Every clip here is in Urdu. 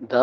دا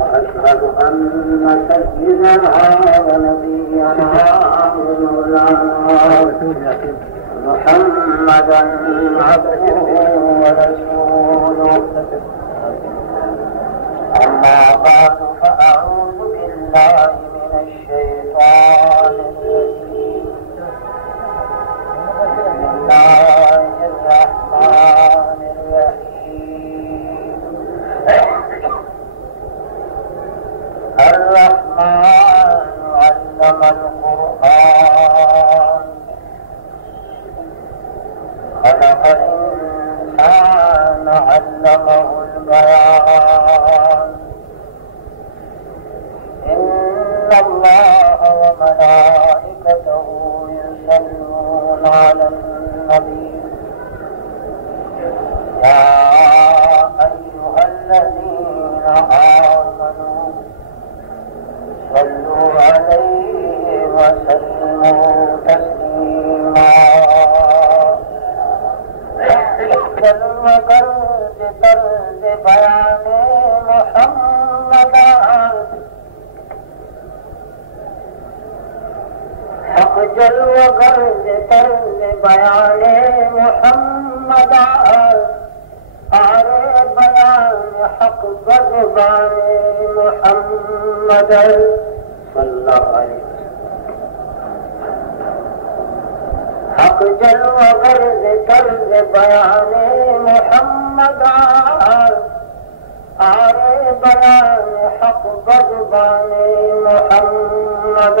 وأشهد أن سيدنا ونبينا محمدا عبده ورسوله. أما بعد فأعوذ بالله من الشيطان الرجيم. بسم الله الرحمن الرحيم. الرحمن علم القرآن خلق الإنسان علمه البيان. إن الله وملائكته يصلون على النبي يا أيها الذين آمنوا صلوا عليه وسلموا تسليما. طرز بيان محمد حق جل وغرض طرز بيان محمد آرے بیان حق بزبان محمد صلی اللہ علیہ وسلم. حق جل وغرض طرز بیان محمد آرے بیان حق بزبان محمد.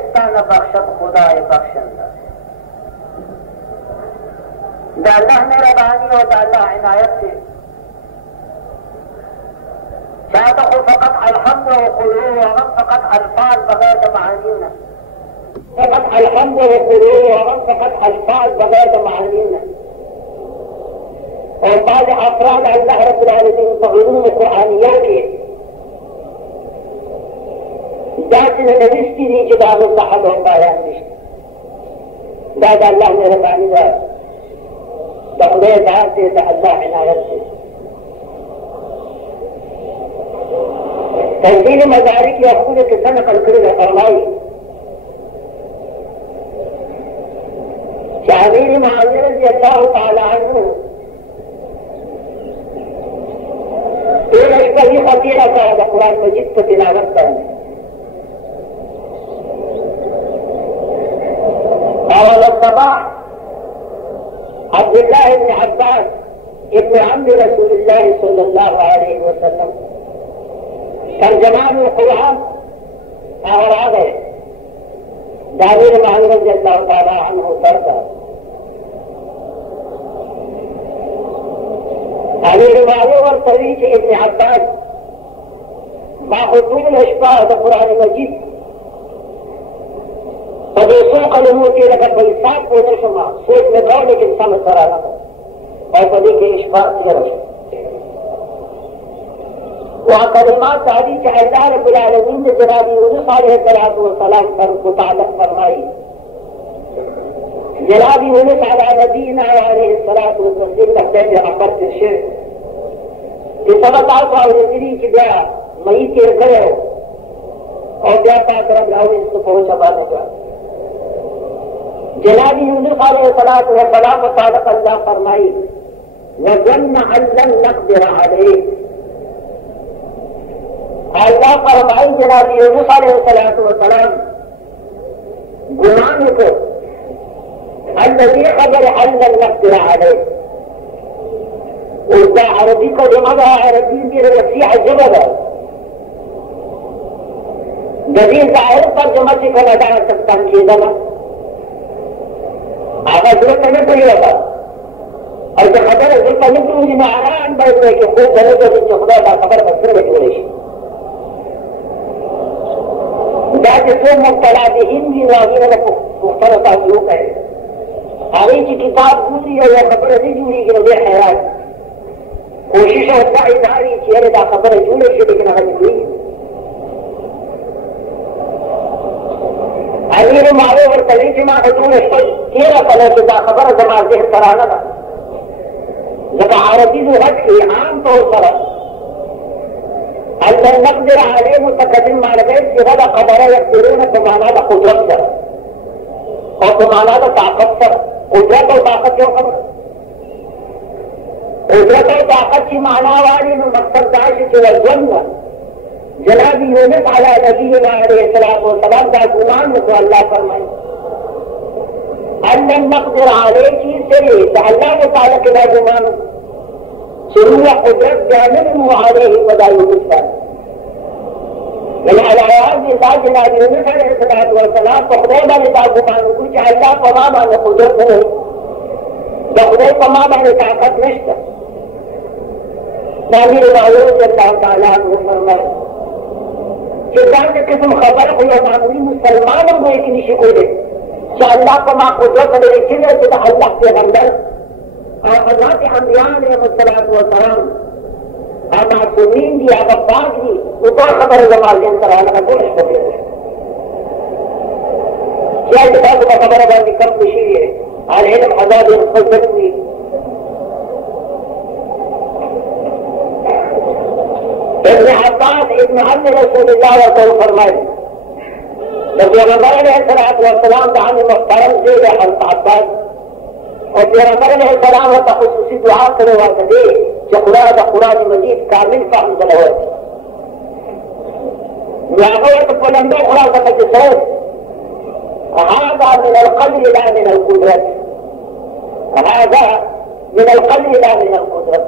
استان بخشد خدای بخشنده دا اللہ مہربانی اور دا اللہ عنایت سے چاہتا خود فقط الحمد و قلوه وغم فقط الفاظ بغیر دا معانینا فقط الحمد و قلوه وغم فقط الفاظ بغیر دا معانینا اور بعض افراد اللہ رب العالمین بغیرون قرآنیہ کے ذات نوشتی دی کہ دا اللہ حد و بیان نشتی دا اللہ مہربانی دا دا خدای ذات سے دا اللہ عنایت سے تنزیل مدارک یا خود قصہ نقل کرے فرمائی کہ امیر معاویہ رضی اللہ تعالی عنہ ایک اشبہی خطیرہ کا قرآن مجید کو تلاوت کرنے قال الصباح عبد الله بن عباس ابن عم رسول الله صلى الله عليه وسلم ترجمان القرآن اور آگئے جابر معاویہ رضی اللہ تعالی عنہ سردا امیر معاویہ اور طریق ابن عباس باخطول الاشباح قرآن مجید فدوسوں قلموتی لکت بلسات کو نشما سوچ میں گاؤں لیکن سمجھ سرانا اور فدی کے اشباح تیرش وہاں کلمات تعدی کہ اللہ رب العالمین نے جنابی یونس علیہ السلام پر متعلق فرمائی جنابی یونس علی نبینا علیہ السلام لگتے ہیں اپر سے شرک کہ سبت آسا اور نظری کی بیا مئی کیر کرے اور بیا پاک رب لاؤ اس کو پہنچا بانے کا جنابی یونس علیہ السلام مطابق اللہ فرمائی وَظَنَّ أَن لَّن نَّقْدِرَ عَلَيْهِ اللہ فرمائی جنابی یونس علیہ السلام گمان کو الذي خبر أن لن نقدر عليه وإذا عربي كلمة عربي من الوسيع جبلا جديد ظاهر ترجمة كما دعت التنكيد هذا ذلك نبري لها أيضا خبر ذلك نبري لما عران بيضا كخوض ذلك ذلك خدا خبر بسر بجوليش ذات سوء مبتلع بهم بواغين لك مختلطة سلوك ہے آگئی کی کتاب پوری ہے یا خبر نہیں جوڑی کہ نظر حیران کوشش ہوتا اداری چیئر دا خبر جوڑے سے لیکن اگر نہیں امیر معاویہ اور تلیج ما حضور اشتر تیرہ پلے کہ دا خبر زمان ذہن کرانا دا لکہ عربی دو حد کی عام طور پر اللہ نقدر علیہ متقدم معنی کہ غدا قدرہ یقدرون کمانا دا قدرت در اور کمانا دا طاقت در قدرت اور طاقت کیوں خبر قدرت اور طاقت کی معنی والی میں مقصد داشت کہ وَالْجَنَّةِ جنابی یونس علی نبینا علیہ السلام دا گمان کو اللہ فرمائے ان نقدر علیہ چیز سے تو اللہ تعالیٰ کے دا گمان شروع قدرت جانب علیہ ودا یونس کا یعنی علیہ ذات جنابی یونس علیہ السلام کو خدا نے دا گمان کو کہ اللہ تماما نے قدرت نہیں دا خدا تماما نے طاقت نشتا نبی معاویہ اللہ تعالیٰ عنہ فرمائے کہ ذات قسم خبر کو یا معمولی مسلمانوں کو ایک نشی کو دے کہ اللہ کو ما قدرت نے رکھی ہے کہ اللہ کے اندر آفضات انبیاء علیہ السلام معصومین دی آفضات دی وہ خبر زمان دین کرانا کا بولش کو دے کیا اتفاق کا خبر باندھی کم خوشی ہے العلم عذاب الخزن دی ابن عباس ابن عم رسول اللہ وسلم فرمائے پیغمبر علیہ السلام دعان محترم زید حضرت عباس اور پیغمبر علیہ السلام تا خصوصی دعا کرے وقت دے کہ خدا دا قرآن مجید کامل فهم دلوت نعویت فلندو خلاصة جسد هذا من القلب لا من القدرة هذا من القلب لا من القدرة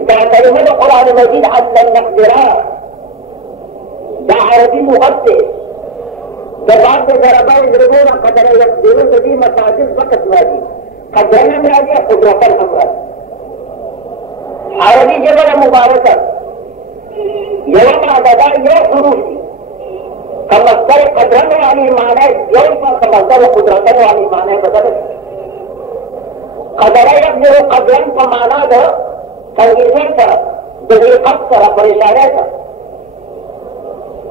دا كلمة القرآن المجيد عدلا نقدرها دا عربي مغطي بعد ضربة يضربون قدر يقدرون دي مساجد فقط راضي قدرنا من راضي قدرة الأمراض عربي جبل مباركة يوم عددا يوم حروفي كمصدر قدرنا يعني معنى يوم كمصدر قدرة يعني معنى بدل قدر يقدر قدرا فمعنى ده تنجيزين بذي قصر فرشارته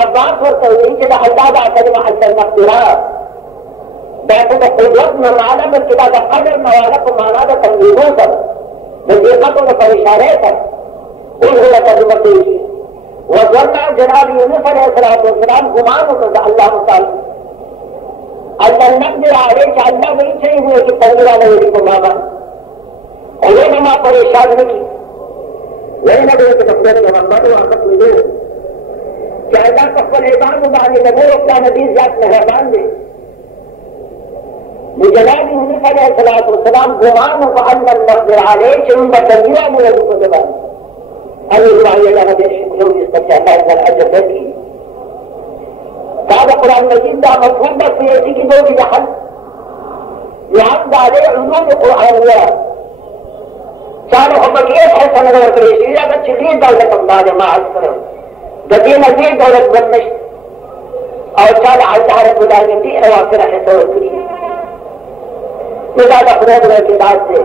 عباس ورته وی چې د الله د کلمه حسن مقدره دا د قدرت نه معنا بل چې دا قدر نه ولا په معنا د تنظیمو سره د دې خطو په اشاره سره او هو کلمه دی وظن جناب يونس عليه السلام ګمان وکړ د الله تعالی الله نقدر عليه چې الله وی چې هو چې تنظیم علی په معنا او ما پریشان نه کی وين ابي تقدر محمد وقت له كذا تقبل عباد بعد نبوة كان نبي ذات مهربان دي لجلال النبي عليه الصلاة والسلام غمان وأن المقدر عليه شنو بتنجيه من الكتبان أنا هو يلا هذا الشكل يستطيع هذا الأجر ذكي هذا القرآن المجيد ده مفهوم بس يأتيك دور يحل يعد عليه علوم القرآنيات كانوا هم كيف حسن نظر بريشي إذا بتشغيل دولة الله مع السلام بدي نزيد دولة بمشت أو كان على تعرف ولا دي أواخر حسن الكريم إذا دخلوا بالكتاب ده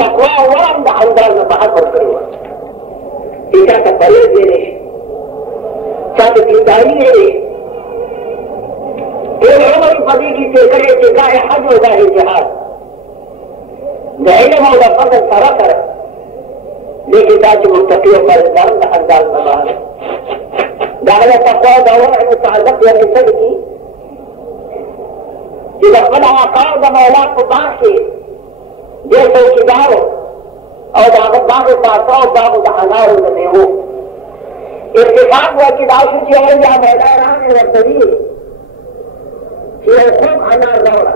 تقوى وان د الله نه بحث وکړو چې تا پرېز دی چې تا دینداري دی ټول عمر په دې کې چې کړي چې دا حج او دا جهاد د علم او د فضل سره سره لیکن دا چې متقي او پرهیزګار د الله نه بحث دا له تقوى دا ورع متعلق یا صدقي چې د خپل عقاید د مولا په باغ کې دے چوکیدارو اور دعوت باغ پاسا اور باغ دہانار میں ہو اتفاق ہوا کہ داؤ کی ہے یا میدان ہے ورتدی یہ خوب انار دورا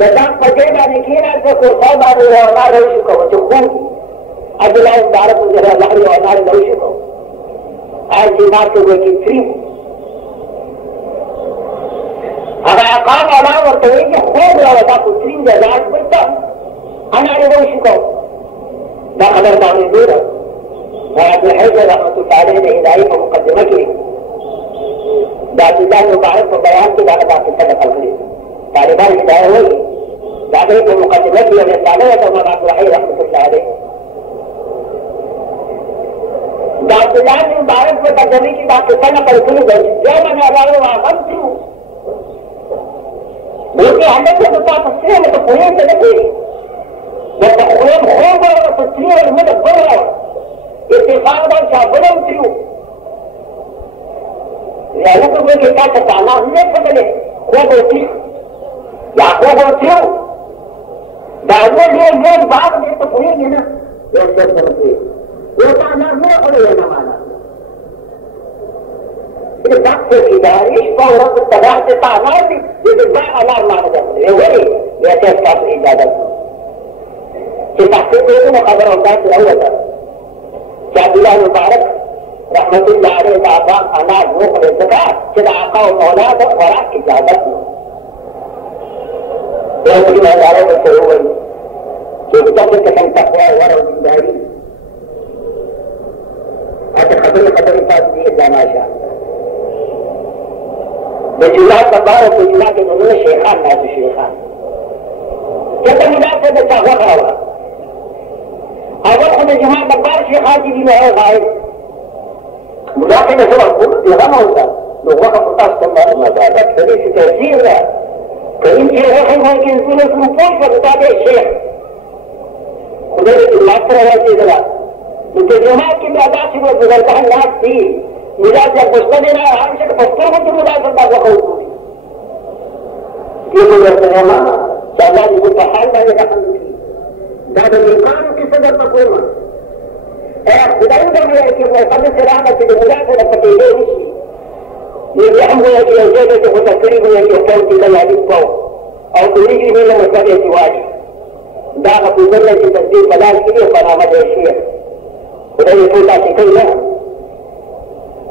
ددا پجینا نکیرا سے کو سودا ہے انار ہو چکا جو خون اجلا دارت جو ہے لہری انار ہو چکا آج جنات کو کی تھری اگر اقام علا ورطوئی کہ خوب روضا کترین جزاک بلتا انا روی شکو دا خبر دامی دورا ورحمت الحیث رحمت الفعلی نے ہدائی کو مقدمہ کی دا جزاک مبارک کو بیان کی دا خبر کی صدق الفلی طالبان ہدایہ ہوئی دا ہدائی کو مقدمہ کی ورحمت الحیث رحمت الفعلی رحمت اللہ علیہ Abdullah bin Mubarak berkata kita kesana perlu jangan ada orang tu. Mungkin anda tu tak pasti ada punya tetapi. Jika orang orang pasti ada mana boleh. Istifad dan sahabat tu. Ya, aku kita kesana ni boleh. Kau berarti. Ya, kau berarti. Dan dia bahagian itu punya ni na. Ya, seperti. وطعنا ما قلنا معنا إذا بقى في داريش فورا التبعت طعناتي إذا بقى على معنا دخل يولي يتسكى في إجادة تتحقق لنا قدر الله الأول شعب الله المبارك رحمة الله عليه وعطاء أناد مخل الزكاة كده عقاو مولاده وراء إجادته يقول هذا على السهول كيف تقلت كان تقوى ورا الداريش هذا خبر فاضي إذا ما شاء. بجماعة تبارك وجماعة يقولون شيخان ناس الشيخان. كذا مناسبة تغوى أول خد جماعة تبارك شيخان تجي له غايب. ملاقي نسوى القول يغمى هذا. لو وقف متصل ما ذلك فليس تأثير له. كريم شيخ ما يمكن يقول فلوس فتابع الشيخ. خذ المعصرة هذه الجماعة كده أدعسي وبغلقها الناس فيه مجازة بستدنا عائشة فاسترغط المجازة بعد وقوته يقول السلامة سألات يقول فحال ما يدخل فيه بعد الإيمان كسبب تقوما إذا عندما يكون يقبل سلامة المجازة لفتيجيه نشي يحمل يجي يجيبه وتكريم يجي يكوت إلى يعلمه أو تريجي من المسابية واجه داغة في ظلة تسديد بلال كده فنامة الشيخ وده يقول لك كيف لا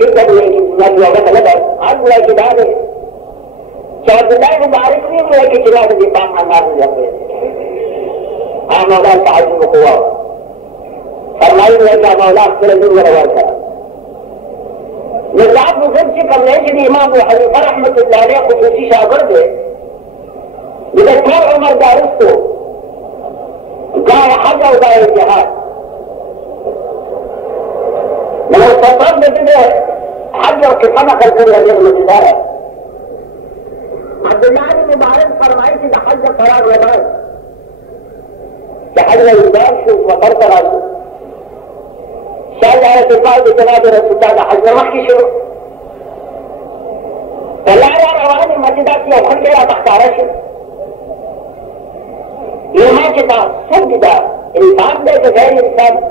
إذا النبي وقت لدى عبد الله كدابه شعب الله مبارك لي ولا كتلاب اللي بام الناس الجبه مولا تعجب قواه فرمائي ويجا مولا اختر الدين ورواتا نزعب مزمسي قبل يجد إمام أبو حنيفة رحمة الله عليه خصوصي شاغر به إذا كان عمر دارسته قال حجة وقال الجهاد لو استطرد كده حجر كفنا خلقوا هذه المدارة عبد الله بن مبارك فرمائي كده حجر قرار وباس كحجر الإنسان شوف وقرط راسه شاهد على تفاعل بجناب رسول الله حجر مخي شروع فلا يرى رواني المسجدات يوخل كده تحت عرشه يوما كده سجد إنسان ده غير إنسان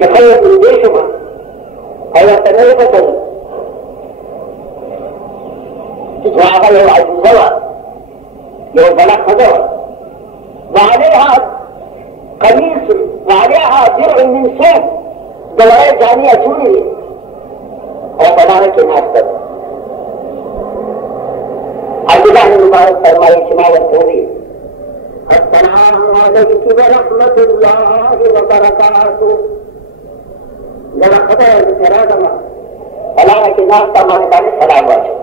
شخير من جيشها هذا تنوي قتل وهذا يوم عجوزها يوم بلغ خدوها وعليها قميص وعليها درع من صوف دورات جانية سوري وطلالة المعسكر عبد الله بن مبارك فرمائي اجتماع والتوحيد السلام عليك ورحمة الله وبركاته لما خطأ الإرادة ما فلا لكن ناس تمام كان السلام عليكم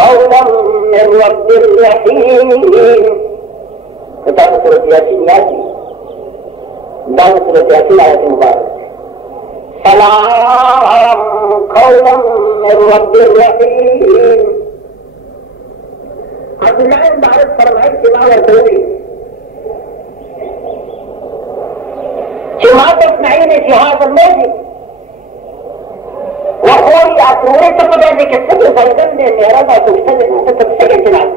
قولا من رب رحيم كتاب سورة ياسين ياتي دعوة سورة ياسين آية مبارك سلام قولا من رب رحيم. عبد الله بن عارف فرمائے تلاوت ہوئی جماعت اسماعيل في هذا المسجد وقول أسوري تقول أنك السبب فالدم لأني رضا تبتدئ وتتبسكت العالم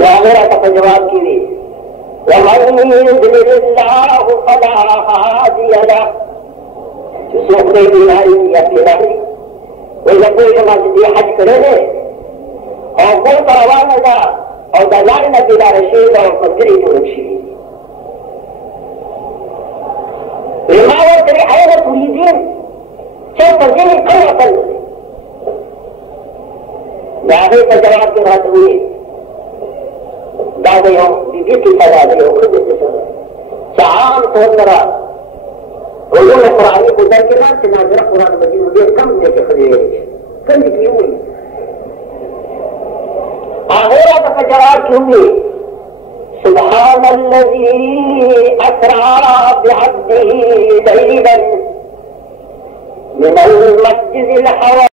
يا غيرة فجواب كبير. ومن يضلل الله فلا هادي له تسوق بين الهيئة في الأهل وإذا كل جماعة دي حج كرهه أو قلت روانا دا أو دلعنا بلا رشيد أو قدري تنكشي لما وردري أين تريدين كيف تجيني كل وطن لا هيك جواب جراتوين بعد يوم بيجيك الفضاء يوم خذ ساعات توترا علوم القرآن مذاكرة تناظر القرآن المجيد مدير كم لك خذيه كم لك يومي آخرة فجرات يومي سبحان الذي أسرى بعبده ليلا من المسجد الحرام